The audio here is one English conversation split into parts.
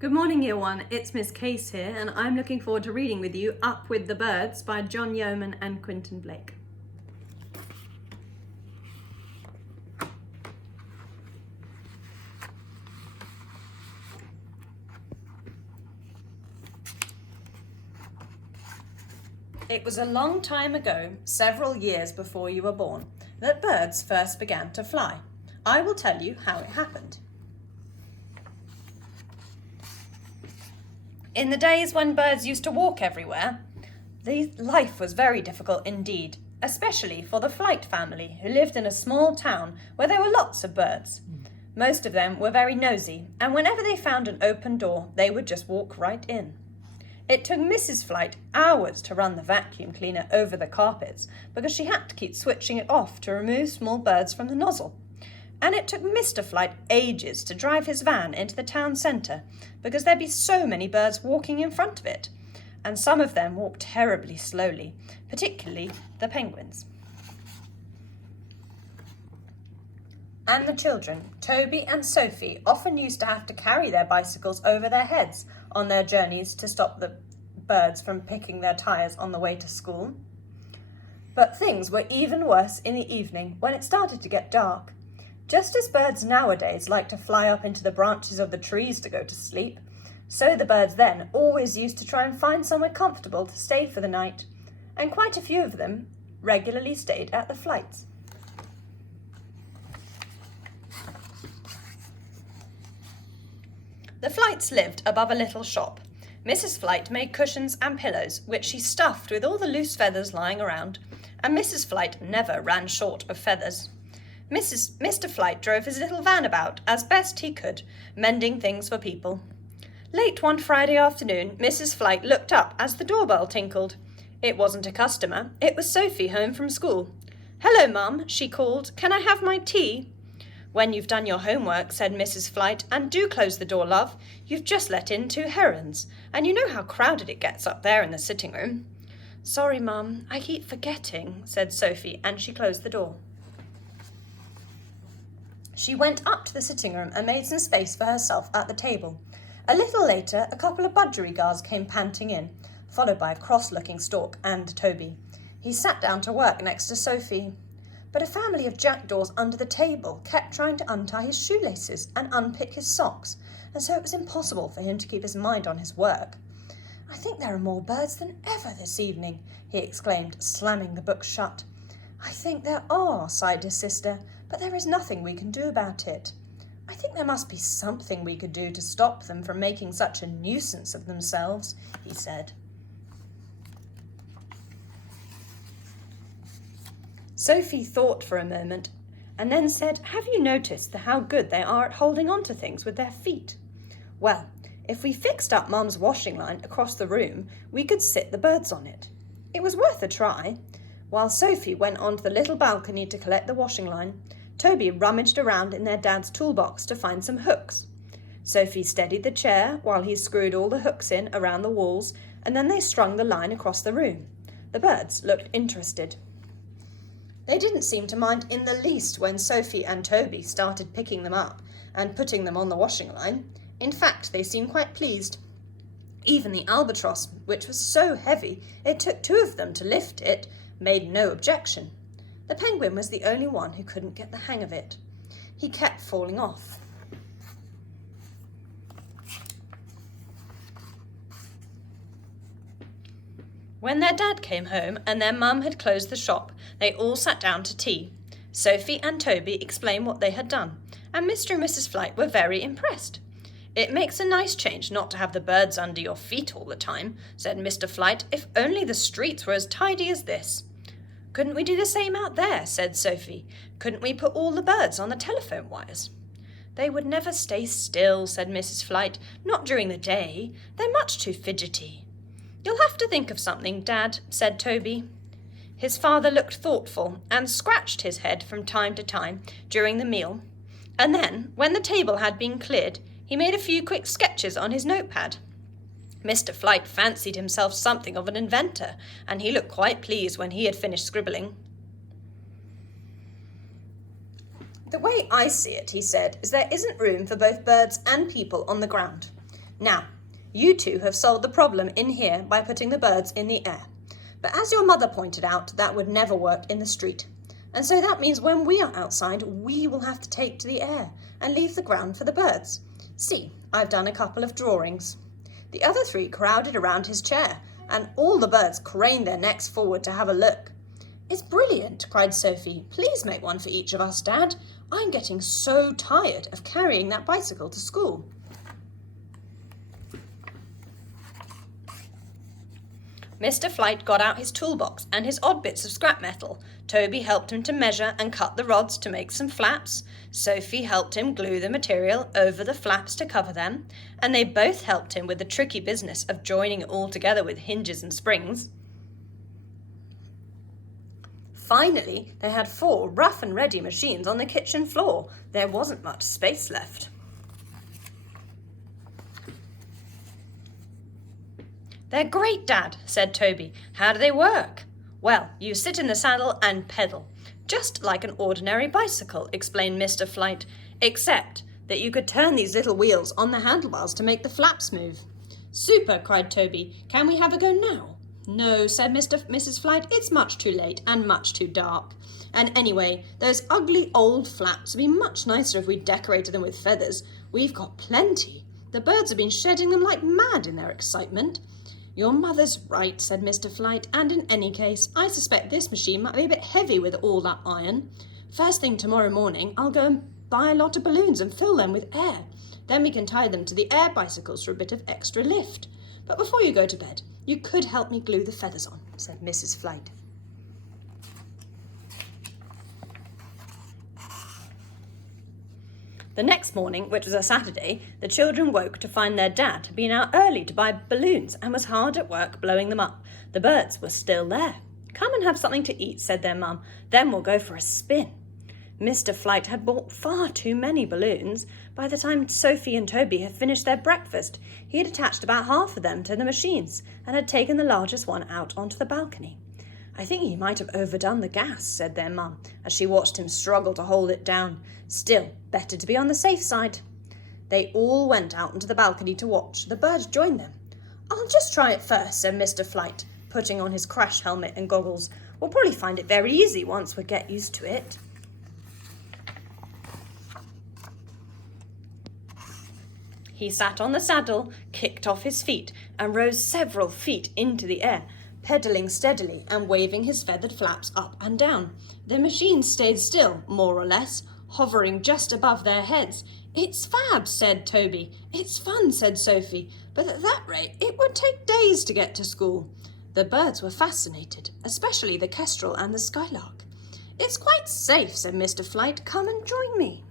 Good morning, Year 1. It's Miss Case here, and I'm looking forward to reading with you Up with the Birds by John Yeoman and Quentin Blake. It was a long time ago, several years before you were born, that birds first began to fly. I will tell you how it happened. In the days when birds used to walk everywhere, life was very difficult indeed, especially for the Flight family who lived in a small town where there were lots of birds. Most of them were very nosy, and whenever they found an open door, they would just walk right in. It took Mrs. Flight hours to run the vacuum cleaner over the carpets because she had to keep switching it off to remove small birds from the nozzle. And it took Mr. Flight ages to drive his van into the town centre because there'd be so many birds walking in front of it, and some of them walked terribly slowly, particularly the penguins. And the children, Toby and Sophie, often used to have to carry their bicycles over their heads on their journeys to stop the birds from picking their tyres on the way to school. But things were even worse in the evening when it started to get dark. Just as birds nowadays like to fly up into the branches of the trees to go to sleep, so the birds then always used to try and find somewhere comfortable to stay for the night, and quite a few of them regularly stayed at the Flights. The Flights lived above a little shop. Mrs. Flight made cushions and pillows, which she stuffed with all the loose feathers lying around, and Mrs. Flight never ran short of feathers. Mr. Flight drove his little van about as best he could, mending things for people. Late one Friday afternoon, Mrs. Flight looked up as the doorbell tinkled. It wasn't a customer, it was Sophie home from school. "Hello, Mum," she called. "Can I have my tea?" "When you've done your homework," said Mrs. Flight, "and do close the door, love. You've just let in 2 herons, and you know how crowded it gets up there in the sitting room." "Sorry, Mum, I keep forgetting," said Sophie, and she closed the door. She went up to the sitting room and made some space for herself at the table. A little later, a couple of budgerigars came panting in, followed by a cross-looking stork and Toby. He sat down to work next to Sophie. But a family of jackdaws under the table kept trying to untie his shoelaces and unpick his socks, and so it was impossible for him to keep his mind on his work. "I think there are more birds than ever this evening," he exclaimed, slamming the book shut. "I think there are," sighed his sister, "but there is nothing we can do about it. I think there must be something we could do to stop them from making such a nuisance of themselves," he said. Sophie thought for a moment and then said, "Have you noticed how good they are at holding on to things with their feet? Well, if we fixed up Mum's washing line across the room, we could sit the birds on it." It was worth a try. While Sophie went onto the little balcony to collect the washing line, Toby rummaged around in their dad's toolbox to find some hooks. Sophie steadied the chair while he screwed all the hooks in around the walls, and then they strung the line across the room. The birds looked interested. They didn't seem to mind in the least when Sophie and Toby started picking them up and putting them on the washing line. In fact, they seemed quite pleased. Even the albatross, which was so heavy it took 2 of them to lift it, made no objection. The penguin was the only one who couldn't get the hang of it. He kept falling off. When their dad came home and their mum had closed the shop, they all sat down to tea. Sophie and Toby explained what they had done, and Mr. and Mrs. Flight were very impressed. "It makes a nice change not to have the birds under your feet all the time," said Mr. Flight. "If only the streets were as tidy as this." "Couldn't we do the same out there?" said Sophie. "Couldn't we put all the birds on the telephone wires?" "They would never stay still," said Mrs. Flight. "Not during the day. They're much too fidgety." "You'll have to think of something, Dad," said Toby. His father looked thoughtful and scratched his head from time to time during the meal, and then, when the table had been cleared, he made a few quick sketches on his notepad. Mr. Flight fancied himself something of an inventor, and he looked quite pleased when he had finished scribbling. "The way I see it," he said, "is there isn't room for both birds and people on the ground. Now, you two have solved the problem in here by putting the birds in the air. But as your mother pointed out, that would never work in the street. And so that means when we are outside, we will have to take to the air and leave the ground for the birds. See, I've done a couple of drawings. The other three crowded around his chair, and all the birds craned their necks forward to have a look. It's brilliant, cried Sophie. Please make one for each of us, Dad. I'm getting so tired of carrying that bicycle to school. Mr. Flight got out his toolbox and his odd bits of scrap metal. Toby helped him to measure and cut the rods to make some flaps. Sophie helped him glue the material over the flaps to cover them, and they both helped him with the tricky business of joining it all together with hinges and springs. Finally, they had 4 rough and ready machines on the kitchen floor. There wasn't much space left. They're great, Dad, said Toby. How do they work? Well, you sit in the saddle and pedal, just like an ordinary bicycle, explained Mr. Flight, except that you could turn these little wheels on the handlebars to make the flaps move. Super, cried Toby. Can we have a go now? No, said Mrs. Flight. It's much too late and much too dark. And anyway, those ugly old flaps would be much nicer if we decorated them with feathers. We've got plenty. The birds have been shedding them like mad in their excitement. Your mother's right, said Mr. Flight, and in any case, I suspect this machine might be a bit heavy with all that iron. First thing tomorrow morning, I'll go and buy a lot of balloons and fill them with air. Then we can tie them to the air bicycles for a bit of extra lift. But before you go to bed, you could help me glue the feathers on, said Mrs. Flight. The next morning, which was a Saturday, the children woke to find their dad had been out early to buy balloons and was hard at work blowing them up. The birds were still there. Come and have something to eat, said their mum. Then we'll go for a spin. Mr. Flight had bought far too many balloons. By the time Sophie and Toby had finished their breakfast, he had attached about half of them to the machines and had taken the largest one out onto the balcony. I think he might have overdone the gas, said their mum, as she watched him struggle to hold it down. Still, better to be on the safe side. They all went out onto the balcony to watch. The birds joined them. I'll just try it first, said Mr. Flight, putting on his crash helmet and goggles. We'll probably find it very easy once we get used to it. He sat on the saddle, kicked off his feet, and rose several feet into the air, pedalling steadily and waving his feathered flaps up and down. The machine stayed still, more or less, hovering just above their heads. It's fab, said Toby. It's fun, said Sophie, but at that rate it would take days to get to school. The birds were fascinated, especially the kestrel and the skylark. It's quite safe, said Mr. Flight. Come and join me.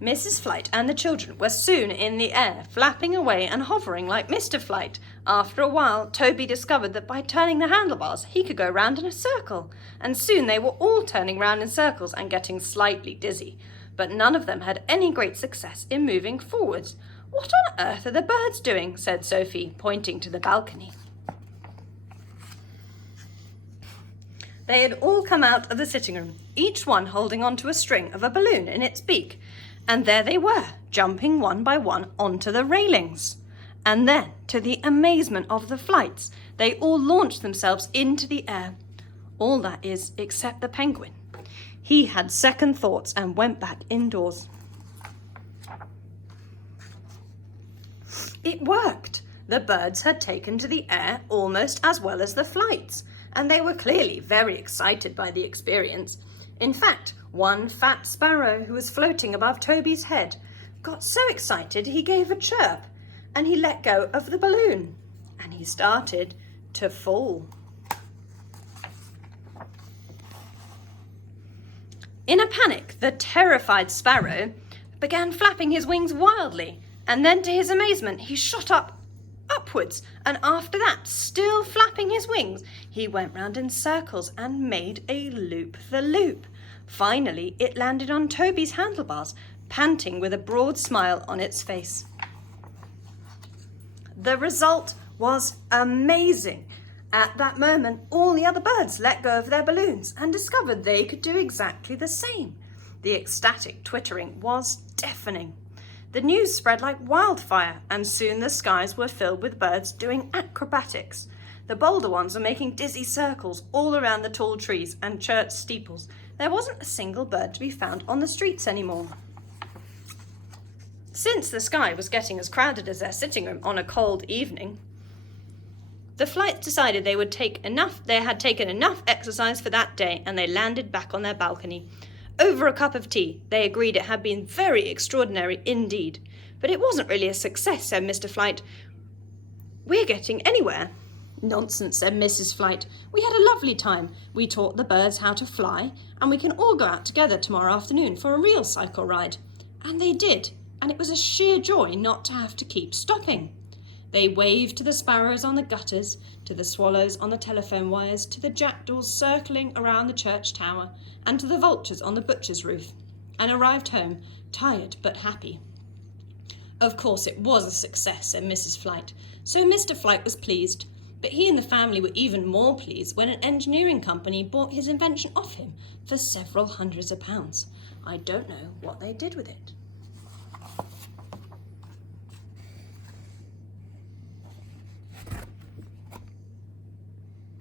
Mrs. Flight and the children were soon in the air, flapping away and hovering like Mr. Flight. After a while, Toby discovered that by turning the handlebars, he could go round in a circle, and soon they were all turning round in circles and getting slightly dizzy. But none of them had any great success in moving forwards. What on earth are the birds doing? Said Sophie, pointing to the balcony. They had all come out of the sitting room, each one holding onto a string of a balloon in its beak. And there they were, jumping one by one onto the railings. And then, to the amazement of the Flights, they all launched themselves into the air. All that is, except the penguin. He had second thoughts and went back indoors. It worked. The birds had taken to the air almost as well as the Flights, and they were clearly very excited by the experience. In fact, one fat sparrow who was floating above Toby's head got so excited he gave a chirp, and he let go of the balloon, and he started to fall. In a panic, the terrified sparrow began flapping his wings wildly, and then to his amazement he shot upwards, and after that, still flapping his wings, he went round in circles and made a loop-the-loop. Finally, it landed on Toby's handlebars, panting with a broad smile on its face. The result was amazing. At that moment, all the other birds let go of their balloons and discovered they could do exactly the same. The ecstatic twittering was deafening. The news spread like wildfire, and soon the skies were filled with birds doing acrobatics. The bolder ones were making dizzy circles all around the tall trees and church steeples. There wasn't a single bird to be found on the streets anymore. Since the sky was getting as crowded as their sitting room on a cold evening, the flights decided they had taken enough exercise for that day, and they landed back on their balcony. Over a cup of tea, they agreed it had been very extraordinary indeed. But it wasn't really a success, said Mr. Flight. We're getting anywhere. Nonsense, said Mrs. Flight. We had a lovely time. We taught the birds how to fly, and we can all go out together tomorrow afternoon for a real cycle ride. And they did, and it was a sheer joy not to have to keep stopping. They waved to the sparrows on the gutters, to the swallows on the telephone wires, to the jackdaws circling around the church tower, and to the vultures on the butcher's roof, and arrived home, tired but happy. Of course it was a success, said Mrs. Flight, so Mr. Flight was pleased, but he and the family were even more pleased when an engineering company bought his invention off him for several hundreds of pounds. I don't know what they did with it.